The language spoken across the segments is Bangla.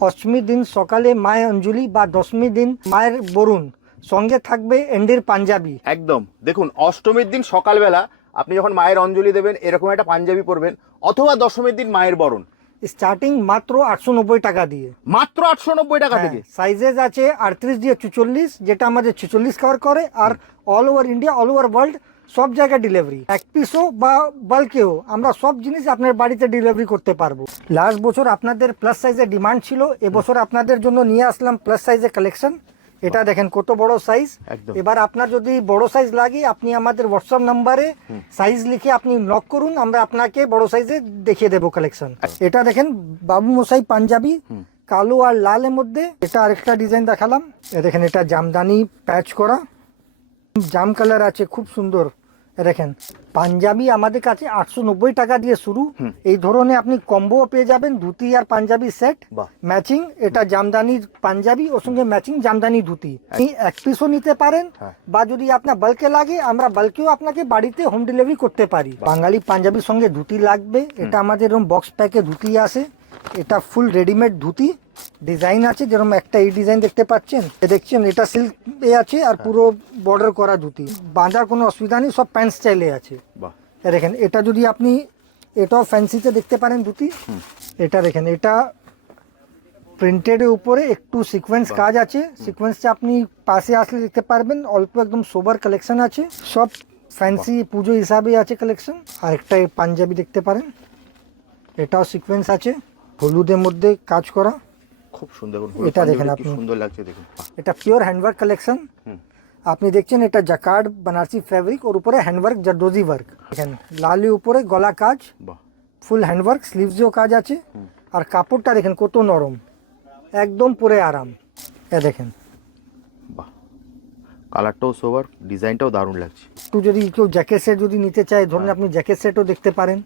অষ্টমী দিন সকালে মায়ের অঞ্জলি বা দশমী দিন মায়ের বরুণ। সঙ্গে থাকবে এন্ডির পাঞ্জাবি। একদম। দেখুন অষ্টমীর দিন সকালবেলা আপনি যখন মায়ের অঞ্জলি দেবেন এরকম একটা পাঞ্জাবি পরবেন অথবা দশমীর দিন মায়ের বরণ। স্টার্টিং মাত্র আটশো নব্বই টাকা দিয়ে। মাত্র আটশো নব্বই টাকা থেকে? সাইজেস আছে আটত্রিশ দিয়ে চুচল্লিশ যেটা আমাদের চুচল্লিশ কভার করে আর all over India all over world সব জায়গায় ডেলিভারি এক পিস পিসও বা বাল্কেও আমরা সব জিনিস আপনার বাড়িতে ডেলিভারি করতে পারব। লাস্ট বছর আপনাদের প্লাস সাইজের ডিমান্ড ছিল এবছর আপনাদের জন্য নিয়ে আসলাম প্লাস সাইজের কালেকশন এটা দেখেন কত বড় সাইজ এবার আপনার যদি বড় সাইজ লাগে আপনি আমাদের হোয়াটসঅ্যাপ নাম্বারে সাইজ লিখে আপনি নক করুন আমরা আপনাকে বড় সাইজে দেখিয়ে দেবো কালেকশন এটা দেখেন বাবু মশাই পাঞ্জাবি কালো আর লালের মধ্যে। এটা আরেকটা ডিজাইন দেখালাম। এ দেখেন এটা জামদানি প্যাচ করা। জাম কালার আছে খুব সুন্দর। দেখেন পাঞ্জাবি আমাদের কাছে আটশো নব্বই টাকা দিয়ে শুরু। এই ধরনের আপনি কম্বো পেয়ে যাবেন ধুতি আর পাঞ্জাবি সেট। ম্যাচিং এটা জামদানির পাঞ্জাবি ওর সঙ্গে ম্যাচিং জামদানি ধুতি। আপনি এক পিসও নিতে পারেন হ্যাঁ। বা যদি আপনার বাল্কে লাগে আমরা বাল্কেও আপনাকে বাড়িতে হোম ডেলিভারি করতে পারি। বাঙালি পাঞ্জাবির সঙ্গে ধুতি লাগবে এটা আমাদের এরকম বক্স প্যাকে ধুতি আসে এটা ফুল রেডিমেড ধুতি ডিজাইন আছে যেরকম একটা এই ডিজাইন দেখতে পাচ্ছেন। দেখছেন এটা সিল্ক এ আছে আর পুরো বর্ডার করা ধুতি। বাঁধার কোনো অসুবিধা নেই সব প্যান্ট স্টাইলে আছে। বাহ। দেখেন এটা যদি আপনি এটাও ফ্যান্সিতে দেখতে পারেন ধুতি। এটা দেখেন এটা প্রিন্টেডের উপরে একটু সিকোয়েন্স কাজ আছে। সিকোয়েন্সটা আপনি পাশে আসলে দেখতে পারবেন অল্প একদম সোবার কালেকশন আছে। সব ফ্যান্সি পুজো হিসাবে আছে কালেকশন আর একটা পাঞ্জাবি দেখতে পারেন। এটাও সিকোয়েন্স আছে হলুদের মধ্যে কাজ করা। খুব সুন্দর এটা দেখেন আপনি। সুন্দর লাগছে দেখুন। এটা পিওর হ্যান্ডওয়ার্ক কালেকশন। আপনি দেখছেন এটা জাকার্ড বানারসি ফেব্রিক ওর উপরে হ্যান্ডওয়ার্ক জারদোজি ওয়ার্ক দেখেন লালি উপরে গলা কাজ বাহ। ফুল হ্যান্ডওয়ার্ক স্লিভসেও কাজ আছে। আর কাপড়টা দেখেন কত নরম একদম পরে আরাম। এ দেখেন। বাহ। কালারটাও সোবার ডিজাইনটাও দারুণ লাগছে। একটু যদি কেউ জ্যাকেট সেট যদি নিতে চায় ধরুন আপনি জ্যাকেট সেটও দেখতে পারেন।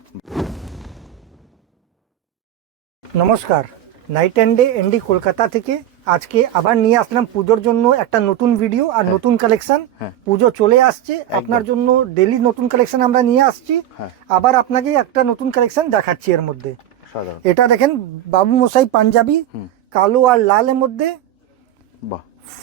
নমস্কার। Night and day ND Kolkata থেকে আজকে আবার নিয়ে আসলাম পুজোর জন্য একটা নতুন ভিডিও আর নতুন কালেকশন হ্যাঁ। পুজো চলে আসছে আপনার জন্য ডেলি নতুন কালেকশন আমরা নিয়ে আসছি। হ্যাঁ। আবার আপনাকে একটা নতুন কালেকশন দেখাচ্ছি এর মধ্যে। এটা দেখেন বাবু মশাই পাঞ্জাবি কালো আর লালের মধ্যে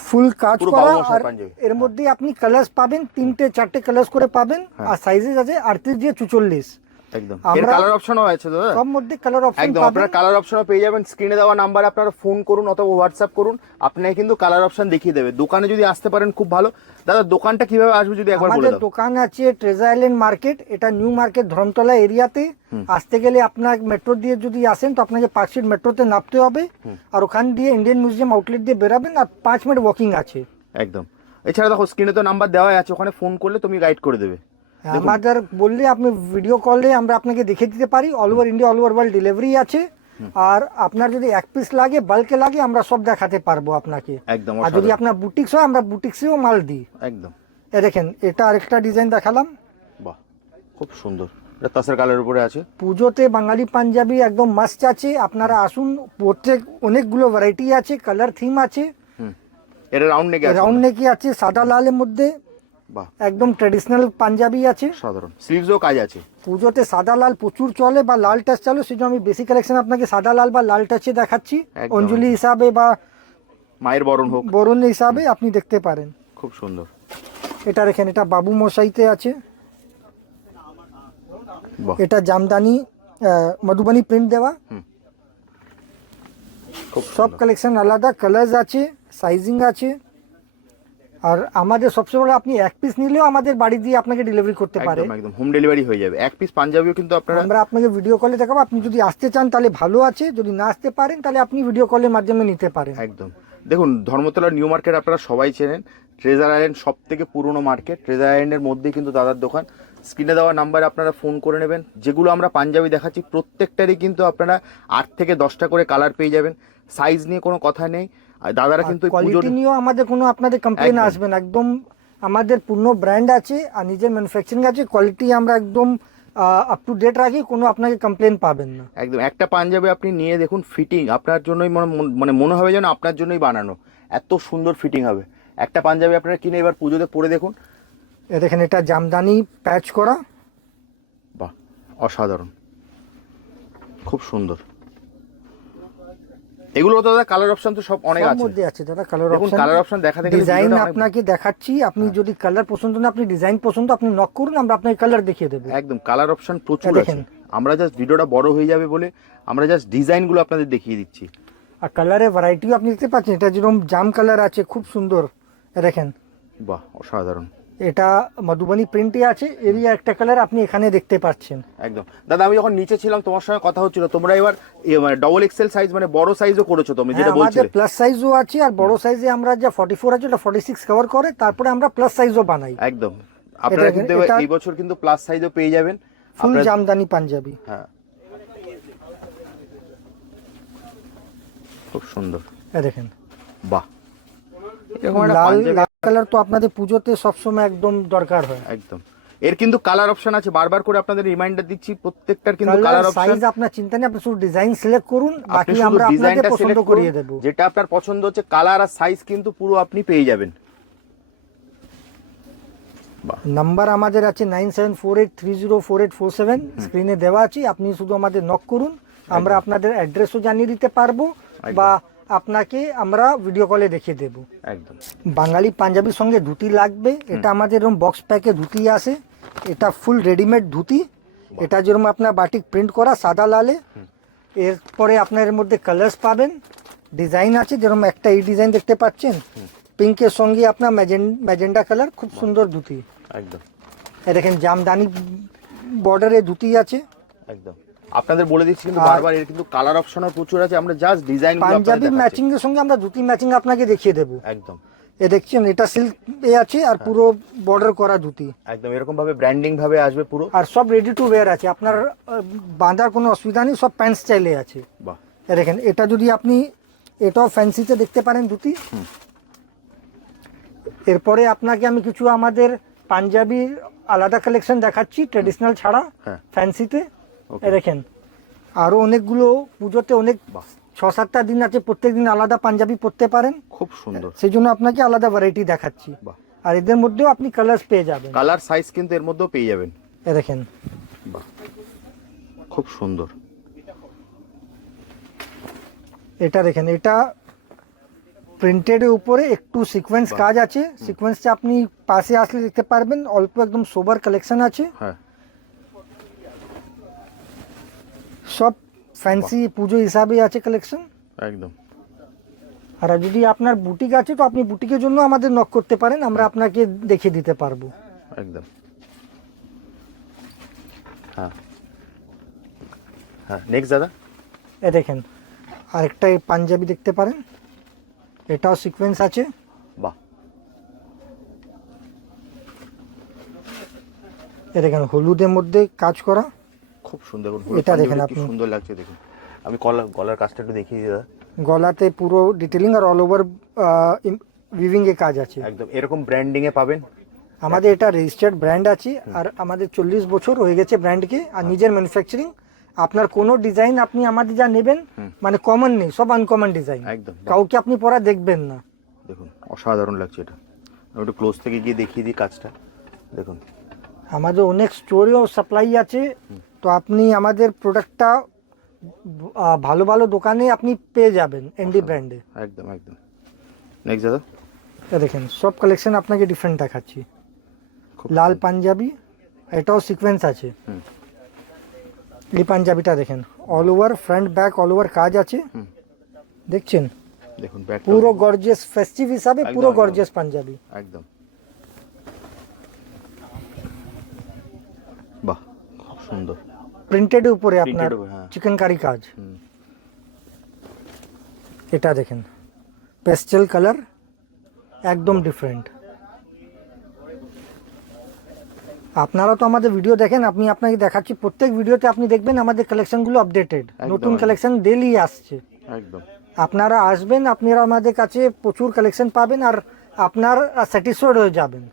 ফুল কাজ করা আর এর মধ্যে আপনি কালার্স পাবেন তিনটে চারটে কালার্স করে পাবেন। হ্যাঁ। আর সাইজেস আছে আটত্রিশ দিয়ে চুচল্লিশ। একদম। এর আমরা- কালার অপশনও আছে দাদা। সব মধ্যে কালার অপশন একদম পাবেন। আপনারা কালার অপশনও পেয়ে যাবেন। স্ক্রিনে দেওয়া নাম্বারে আপনারা ফোন করুন অথবা হোয়াটসঅ্যাপ করুন। আপনাকে কিন্তু কালার অপশন দেখিয়ে দেবে। দোকানে যদি আসতে পারেন খুব ভালো। দাদা দোকানটা কীভাবে আসবে যদি একবার বলে দাও? দোকান আছে ট্রেজার আইল্যান্ড মার্কেট এটা নিউ মার্কেট ধরমতলা এরিয়াতে। আসতে গেলে আপনার মেট্রো দিয়ে যদি আসেন তো আপনাকে মিনিট মেট্রোতে নামতে হবে। আর ওখান দিয়ে ইন্ডিয়ান মিউজিয়াম আউটলেট দিয়ে বেরাবেন আর পাঁচ মিনিট ওয়াকিং আছে। একদম। এছাড়া দেখো স্ক্রিনে তো নাম্বার দেওয়া আছে। ওখানে ফোন করলে তুমি গাইড করে দেবে। আমাদের বললে আপনি ভিডিও কলে আমরা আপনাকে দেখে দিতে পারি। All over India all over world delivery আছে। আর আপনার যদি এক পিস লাগে বাল্কে লাগে আমরা সব দেখাতে পারব আপনাকে। একদম আর যদি আপনার বুটিক্স হয় আমরা বুটিক্সেও মাল দিই। একদম। এ দেখেন এটা আরেকটা ডিজাইন দেখালাম। বাহ খুব সুন্দর। এটা তাসের কালারের উপরে আছে। পুজোতে বাঙালি পাঞ্জাবি একদম মাস্ট আছে। আপনারা আসুন প্রত্যেক অনেকগুলো ভ্যারাইটি আছে কালার থিম আছে। এটা রাউন্ড নেকে আছে। রাউন্ড নেকি আছে সাদা লালের মধ্যে। বাহ। একদম ট্রেডিশনাল পাঞ্জাবি আছে। সাধারণ। স্লিভসও কাজ আছে। পুজোতে সাদা লাল প্রচুর চলে বা লাল টাচ চলে সেজন্য আমি বেশি কালেকশন আপনাকে সাদা লাল বা লাল টাচে দেখাচ্ছি। অঞ্জলি হিসাবে বা মায়ের বরণ হোক। বরণ হিসাবে আপনি দেখতে পারেন। খুব সুন্দর। এটা দেখেন এটা বাবু মশাইতে আছে। এটা জামদানি মধুবানি প্রিন্ট দেওয়া। খুব সব। কালেকশন আলাদা কালার্স আছে সাইজিং আছে। আর আমাদের সবচেয়ে বড় আপনি এক পিস নিলেও আমাদের বাড়ি দিয়ে আপনাকে ডেলিভারি করতে পারে। একদম হোম ডেলিভারি হয়ে যাবে। এক পিস পাঞ্জাবিও কিন্তু আপনারা আমরা আপনাকে ভিডিও কলে দেখাবো। আপনি যদি আসতে চান তাহলে ভালো আছে। যদি না আসতে পারেন তাহলে আপনি ভিডিও কলের মাধ্যমে নিতে পারেন। একদম। দেখুন ধর্মতলা নিউ মার্কেট আপনারা সবাই চেনেন। ট্রেজার আইল্যান্ড সব থেকে পুরনো মার্কেট ট্রেজার আইল্যান্ডের মধ্যেই কিন্তু দাদার দোকান। স্ক্রিনে দেওয়া নাম্বারে আপনারা ফোন করে নেবেন। যেগুলো আমরা পাঞ্জাবি দেখাচ্ছি প্রত্যেকটারই কিন্তু আপনারা আট থেকে দশটা করে কালার পেয়ে যাবেন। সাইজ নিয়ে কোনো কথা নেই। আর দাদারা কিন্তু কোয়ালিটি নিয়েও আমাদের কোনো আপনাদের কমপ্লেন আসবে না। একদম আমাদের পূর্ণ ব্র্যান্ড আছে আর নিজের ম্যানুফ্যাকচারিং আছে কোয়ালিটি আমরা একদম আপ টু ডেট রাখি কোনো আপনাকে কমপ্লেন পাবেন না। একদম। একটা পাঞ্জাবি আপনি নিয়ে দেখুন ফিটিং আপনার জন্যই মনে- মন- মানে মনে হবে যেন আপনার জন্যই বানানো। এত সুন্দর ফিটিং হবে। একটা পাঞ্জাবি আপনারা কিনে এবার পুজোতে পরে দেখুন। এ দেখেন এটা জামদানি প্যাচ করা। বাহ অসাধারণ। খুব সুন্দর। এগুলো তো দাদা কালার অপশন তো সব অনেক আছে। মধ্যে আছে দাদা কালার অপশন কালার অপশন দেখাতে গেলে ডিজাইন আপনাকে দেখাচ্ছি আপনি যদি কালার পছন্দ না আপনি ডিজাইন পছন্দ আপনি নক করুন আমরা আপনাকে কালার দেখিয়ে দেবো। একদম কালার অপশন প্রচুর হ্যাঁ, আছে। আমরা জাস্ট ভিডিওটা বড় হয়ে যাবে বলে আমরা জাস্ট ডিজাইনগুলো আপনাদের দেখিয়ে দিচ্ছি। আর কালারের ভ্যারাইটিও আপনি দেখতে পাচ্ছেন এটা যেরকম জাম কালার আছে খুব সুন্দর। দেখেন। বাহ অসাধারণ। এটা মধুবনী প্রিন্টে আছে এরই একটা কালার আপনি এখানে দেখতে পাচ্ছেন। একদম। দাদা আমি যখন নিচে ছিলাম তোমার সঙ্গে কথা হচ্ছিল তোমরা এবার মানে ডবল এক্সেল সাইজ মানে বড় সাইজও করেছ তুমি যেটা হ্যাঁ, আমাদের বলছিলে। প্লাস সাইজও আছে আর বড় সাইজে আমরা যা ফর্টি ফোর আছে ওটা ফর্টি সিক্স কভার করে তারপরে আমরা প্লাস সাইজও বানাই। একদম। আপনারা কিন্তু এই বছর কিন্তু প্লাস সাইজও পেয়ে যাবেন। ফুল জামদানি পাঞ্জাবি। হ্যাঁ। খুব সুন্দর। দেখেন। বাহ। এরকম একটা পাঞ্জাবি- লাল কালার তো আপনাদের পুজোতে সবসময় একদম দরকার হয়। একদম। এর কিন্তু কালার অপশন আছে বারবার করে আপনাদের রিমাইন্ডার দিচ্ছি প্রত্যেকটার কিন্তু কালার অপশন সাইজ আপনার চিন্তা নেই আপনি শুধু ডিজাইন সিলেক্ট করুন বাকি আমরা আপনাকে পছন্দ করিয়ে দেবো। যেটা আপনার পছন্দ হচ্ছে কালার আর সাইজ কিন্তু পুরো আপনি পেয়ে যাবেন। নাম্বার আমাদের আছে nine seven four eight three zero four eight four seven স্ক্রিনে দেওয়া আছে আপনি শুধু আমাদের নক করুন আমরা আপনাদের অ্যাড্রেসও জানিয়ে দিতে পারব বা আপনাকে আমরা ভিডিও কলে দেখিয়ে দেবো। একদম। বাঙালি পাঞ্জাবির সঙ্গে ধুতি লাগবে এটা আমাদের এরকম বক্স প্যাকে ধুতি আসে এটা ফুল রেডিমেড ধুতি এটা যেরকম আপনার বাটিক প্রিন্ট করা সাদা লালে। এরপরে আপনার এর মধ্যে কালার্স পাবেন ডিজাইন আছে যেরকম একটা এই ডিজাইন দেখতে পাচ্ছেন পিঙ্কের সঙ্গে আপনার ম্যাজেন্ডা কালার খুব সুন্দর ধুতি। একদম। দেখেন জামদানি বর্ডারে ধুতি আছে। একদম। আপনাদের বলে দিচ্ছি কিন্তু বারবার এর কিন্তু কালার অপশনও প্রচুর আছে। আমরা জাস্ট ডিজাইন পাঞ্জাবি ম্যাচিং এর সঙ্গে আমরা ধুতি ম্যাচিং আপনাকে দেখিয়ে দেবো। একদম। এ দেখছেন এটা সিল্ক এ আছে আর পুরো বর্ডার করা ধুতি। একদম এরকম ভাবে ব্র্যান্ডিং ভাবে আসবে পুরো। আর সব রেডি টু ওয়্যার আছে। আপনার বাঁধার কোনো অসুবিধা নেই সব প্যান্ট স্টাইলে আছে। বাহ। এ দেখেন এটা যদি আপনি এটাও ফ্যান্সিতে দেখতে পারেন ধুতি। এরপরে আপনাকে আমি কিছু আমাদের পাঞ্জাবির আলাদা কালেকশন দেখাচ্ছি ট্রেডিশনাল ছাড়া হ্যাঁ। ফ্যান্সিতে দেখেন। আরও অনেকগুলো পুজোতে অনেক ছ সাতটা দিন আছে প্রত্যেক দিন আলাদা পাঞ্জাবি পরতে পারেন। খুব সুন্দর। সেই জন্য আপনাকে আলাদা ভ্যারাইটি দেখাচ্ছি। আর এদের মধ্যেও আপনি কালার্স পেয়ে যাবেন। কালার সাইজ কিন্তু এর মধ্যেও পেয়ে যাবেন। এ দেখেন। খুব সুন্দর। এটা দেখেন এটা প্রিন্টেডের উপরে একটু সিকোয়েন্স কাজ আছে। সিকোয়েন্সটা আপনি পাশে আসলে দেখতে পারবেন। অল্প একদম সোবার কালেকশন আছে। হ্যাঁ। সব ফ্যান্সি পুজো হিসাবে আছে কালেকশন একদম। আর যদি আপনার বুটিক আছে তো আপনি বুটিকের জন্য আমাদের নক করতে পারেন আমরা আপনাকে দেখিয়ে দিতে পারব। একদম। হ্যাঁ। হ্যাঁ নেক্সট দাদা। এ দেখেন আরেকটা পাঞ্জাবি দেখতে পারেন। এটাও সিকোয়েন্স আছে। বাহ। এ দেখেন হলুদের মধ্যে কাজ করা। খুব সুন্দর এটা দেখেন আপনি। সুন্দর লাগছে দেখুন। আমি গলার গলার কাজটা একটু দেখিয়ে দিই দাদা। গলাতে পুরো ডিটেলিং আর অল ওভার উইভিং এ কাজ আছে। একদম। এরকম ব্র্যান্ডিং এ পাবেন। আমাদের এটা রেজিস্টার্ড ব্র্যান্ড আছে আর আমাদের চল্লিশ বছর হয়ে গেছে ব্র্যান্ডকে আর নিজের ম্যানুফ্যাকচারিং আপনার কোনো ডিজাইন আপনি আমাদের যা নেবেন মানে কমন নেই সব আনকমন ডিজাইন একদম। কাউকে আপনি পরা দেখবেন না। দেখুন অসাধারণ লাগছে এটা। আমি একটু ক্লোজ থেকে গিয়ে দেখিয়ে দিই কাজটা। দেখুন। আমাদের অনেক স্টোরেও সাপ্লাই আছে। তো আপনি আমাদের প্রোডাক্টটা ভালো ভালো দোকানে আপনি পেয়ে যাবেন এনডি ব্র্যান্ডে একদম একদম। নেক্সট দাদা? দেখেন সব কালেকশন আপনাকে ডিফারেন্ট দেখাচ্ছি। লাল পাঞ্জাবি এটাও সিকোয়েন্স আছে। হুম। এই পাঞ্জাবিটা দেখেন all over front back all over কাজ আছে। দেখছেন? দেখুন পুরো গর্জিয়াস ফেস্টিভ হিসাবে পুরো। গর্জিয়াস পাঞ্জাবি। একদম বাহ খুব সুন্দর। প্রিন্টেড উপরে আপনার উপরে, হ্যাঁ। কাজ। এটা দেখেন। পেস্টেল কালার একদম ডিফারেন্ট আপনারা তো আমাদের ভিডিও দেখেন আপনি আপনাকে দেখাচ্ছি। প্রত্যেক ভিডিওতে আপনি দেখবেন আমাদের কালেকশনগুলো আপডেটেড নতুন কালেকশন ডেলি আসছে। একদম। আপনারা আসবেন আপনারা আমাদের কাছে প্রচুর কালেকশন পাবেন আর আপনার স্যাটিসফাইড হয়ে যাবেন।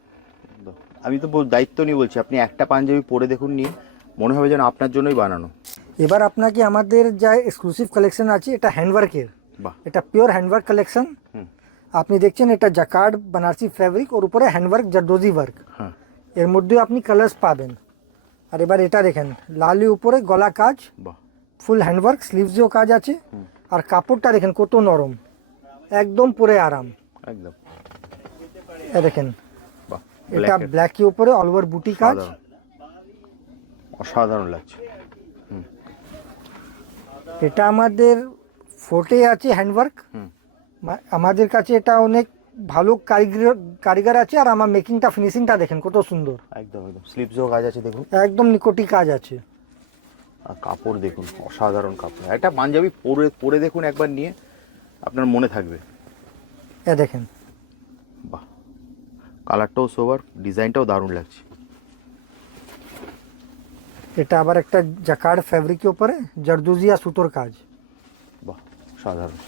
আমি তো দায়িত্ব নিয়ে বলছি আপনি একটা পাঞ্জাবি পরে দেখুন নিয়ে মনে হবে যেন আপনার জন্যই বানানো। এবার আপনাকে আমাদের যা এক্সক্লুসিভ কালেকশন আছে এটা হ্যান্ডওয়ার্কের বাহ। এটা পিওর হ্যান্ডওয়ার্ক কালেকশন আপনি দেখছেন এটা জাকার্ড বানারসি ফ্যাব্রিক ওর উপরে হ্যান্ডওয়ার্ক জারদোজি ওয়ার্ক হ্যাঁ। এর মধ্যেও আপনি কালার্স পাবেন। আর এবার এটা দেখেন লালি উপরে গলা কাজ বাহ। ফুল হ্যান্ডওয়ার্ক স্লিভসেও কাজ আছে। আর কাপড়টা দেখেন কত নরম একদম পরে আরাম। একদম। দেখেন বাহ এটা black এর। ব্ল্যাক এর উপরে অল ওভার বুটি কাজ। অসাধারণ লাগছে। এটা আমাদের ফোর্টে আছে হ্যান্ডওয়ার্ক। আমাদের কাছে এটা অনেক ভালো কারিগর কারিগর আছে আর আমার মেকিংটা ফিনিশিংটা দেখেন কত সুন্দর। একদম একদম। স্লিপসও কাজ আছে দেখুন। একদম নিকটি কাজ আছে। আর কাপড় দেখুন অসাধারণ কাপড়। একটা পাঞ্জাবি পরে পরে দেখুন একবার নিয়ে আপনার মনে থাকবে। এ দেখেন। বাহ। কালারটাও সোবার ডিজাইনটাও দারুণ লাগছে। এটা আবার একটা জাকার্ড ফ্যাব্রিকের উপরে জর্দুজিয়া সুতোর কাজ। বাহ সাধারণ।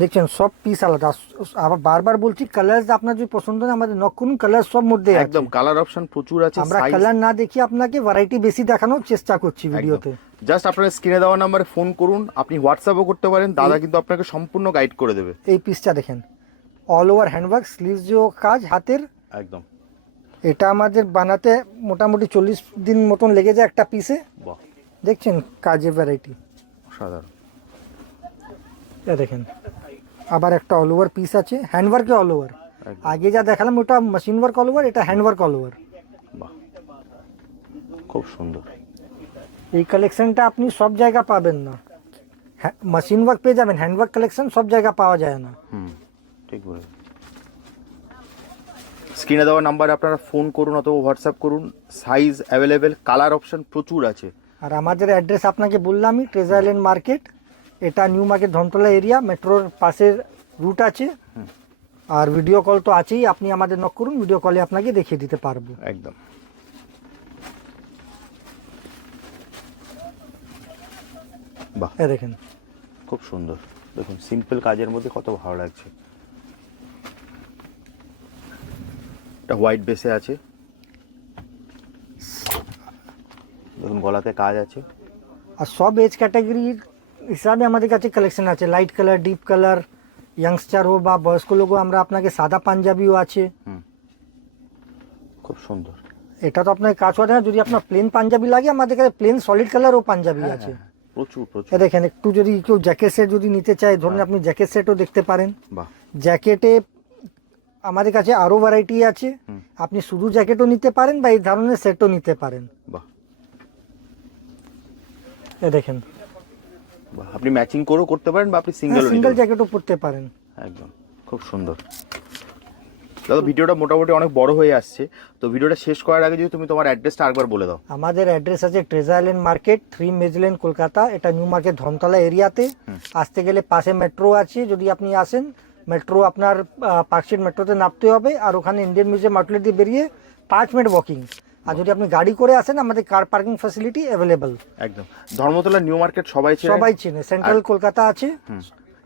দেখছেন সব পিস আলাদা। আবার বারবার বলছি কালার আপনার যদি পছন্দ না আমাদের নক করুন কালার সব মধ্যে একদম কালার অপশন প্রচুর আছে আমরা কালার না দেখি আপনাকে ভ্যারাইটি বেশি দেখানোর চেষ্টা করছি ভিডিওতে। জাস্ট আপনার স্ক্রিনে দেওয়া নাম্বারে ফোন করুন আপনি হোয়াটসঅ্যাপও করতে পারেন দাদা কিন্তু আপনাকে সম্পূর্ণ গাইড করে দেবে। এই পিসটা দেখেন। অল ওভার হ্যান্ডওয়ার্ক স্লিভস যে কাজ হাতের। একদম। এটা আমাদের বানাতে মোটামুটি চল্লিশ দিন মতন লেগে যায় একটা পিসে বাহ। দেখছেন কাজের ভ্যারাইটি সাধারণ এটা দেখেন আবার একটা অল ওভার পিস আছে হ্যান্ডওয়ার্কে অল ওভার আগে যা দেখালাম ওটা মেশিন ওয়ার্ক অল ওভার এটা হ্যান্ডওয়ার্ক অল ওভার বাহ। খুব সুন্দর। এই কালেকশনটা আপনি সব জায়গা পাবেন না। মেশিন ওয়ার্ক পেয়ে যাবেন হ্যান্ডওয়ার্ক কালেকশন সব জায়গা পাওয়া যায় না। হুম ঠিক বলে স্ক্রিনে দেওয়া নাম্বারে আপনারা ফোন করুন অথবা হোয়াটসঅ্যাপ করুন। সাইজ অ্যাভেলেবেল কালার অপশন প্রচুর আছে। আর আমাদের অ্যাড্রেস আপনাকে বললামই ট্রেজার আইল্যান্ড মার্কেট এটা নিউ মার্কেট ধনতলা এরিয়া মেট্রোর পাশের রুট আছে। আর ভিডিও কল তো আছেই আপনি আমাদের নক করুন ভিডিও কলে আপনাকে দেখিয়ে দিতে পারব। একদম। বাহ। দেখেন। খুব সুন্দর। দেখুন সিম্পল কাজের মধ্যে কত ভালো লাগছে। এটা হোয়াইট বেসে আছে। দেখুন গলাতে কাজ আছে। আর সব এজ ক্যাটাগরির হিসাবে আমাদের কাছে কালেকশন আছে। Light colour deep colour youngster হোক বা বয়স্ক লোকও আমরা আপনাকে সাদা পাঞ্জাবিও আছে। খুব সুন্দর। এটা তো আপনার কাজ করে না যদি আপনার প্লেন পাঞ্জাবি লাগে আমাদের কাছে প্লেন সলিড কালারও পাঞ্জাবি হ্যাঁ, আছে। প্রচুর প্রচুর। দেখেন একটু যদি কেউ জ্যাকেট সেট যদি নিতে চায় ধরুন আপনি জ্যাকেট সেটও দেখতে পারেন। জ্যাকেটে আমাদের কাছে আরও ভ্যারাইটি আছে। আপনি শুধু জ্যাকেটও নিতে পারেন বা এই ধরনের সেটও নিতে পারেন। বাহ। এ দেখেন। আপনি ম্যাচিং করেও করতে পারেন বা আপনি সিঙ্গেল সিঙ্গেল জ্যাকেটও পরতে পারেন। একদম খুব সুন্দর। দাদা ভিডিওটা মোটামুটি অনেক বড় হয়ে আসছে। তো ভিডিওটা শেষ করার আগে যদি তুমি তোমার অ্যাড্রেসটা আরেকবার বলে দাও। আমাদের অ্যাড্রেস আছে treasure market three Madge Lane Kolkata এটা নিউ মার্কেট ধনতলা এরিয়াতে। আসতে গেলে পাশে মেট্রো আছে যদি আপনি আসেন। মেট্রো আপনার পার্কশিট মেট্রোতে নামতে হবে আর ওখানে ইন্ডিয়ান মিউজিয়াম আউটলেট দিয়ে বেরিয়ে পাঁচ মিনিট ওয়াকিং আর যদি আপনি গাড়ি করে আসেন আমাদের কার পার্কিং ফ্যাসিলিটি অ্যাভেলেবেল একদম। ধর্মতলা নিউ মার্কেট সবাই চেনে। সবাই চেনে। সেন্ট্রাল কলকাতা আছে।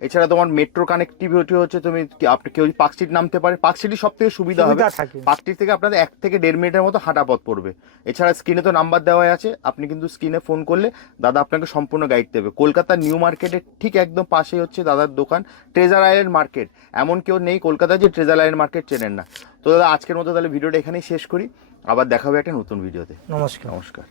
এছাড়া তোমার মেট্রো কানেক্টিভিটি হচ্ছে তুমি আপনি কেউ পার্ক স্ট্রিট নামতে পারে পার্ক স্ট্রিট সব থেকে সুবিধা হবে। সুবিধা থাকে। পার্ক স্ট্রিট থেকে আপনাদের এক থেকে দেড় মিনিটের মতো হাঁটা পথ পড়বে। এছাড়া স্ক্রিনে তো নাম্বার দেওয়া আছে আপনি কিন্তু স্ক্রিনে ফোন করলে দাদা আপনাকে সম্পূর্ণ গাইড দেবে। কলকাতা নিউ মার্কেটের ঠিক একদম পাশেই হচ্ছে দাদার দোকান ট্রেজার আইল্যান্ড মার্কেট এমন কেউ নেই কলকাতা যে ট্রেজার আইল্যান্ড মার্কেট চেনেন না। তো দাদা আজকের মতো তাহলে ভিডিওটা এখানেই শেষ করি। আবার দেখা হবে একটা নতুন ভিডিওতে নমস্কার। নমস্কার।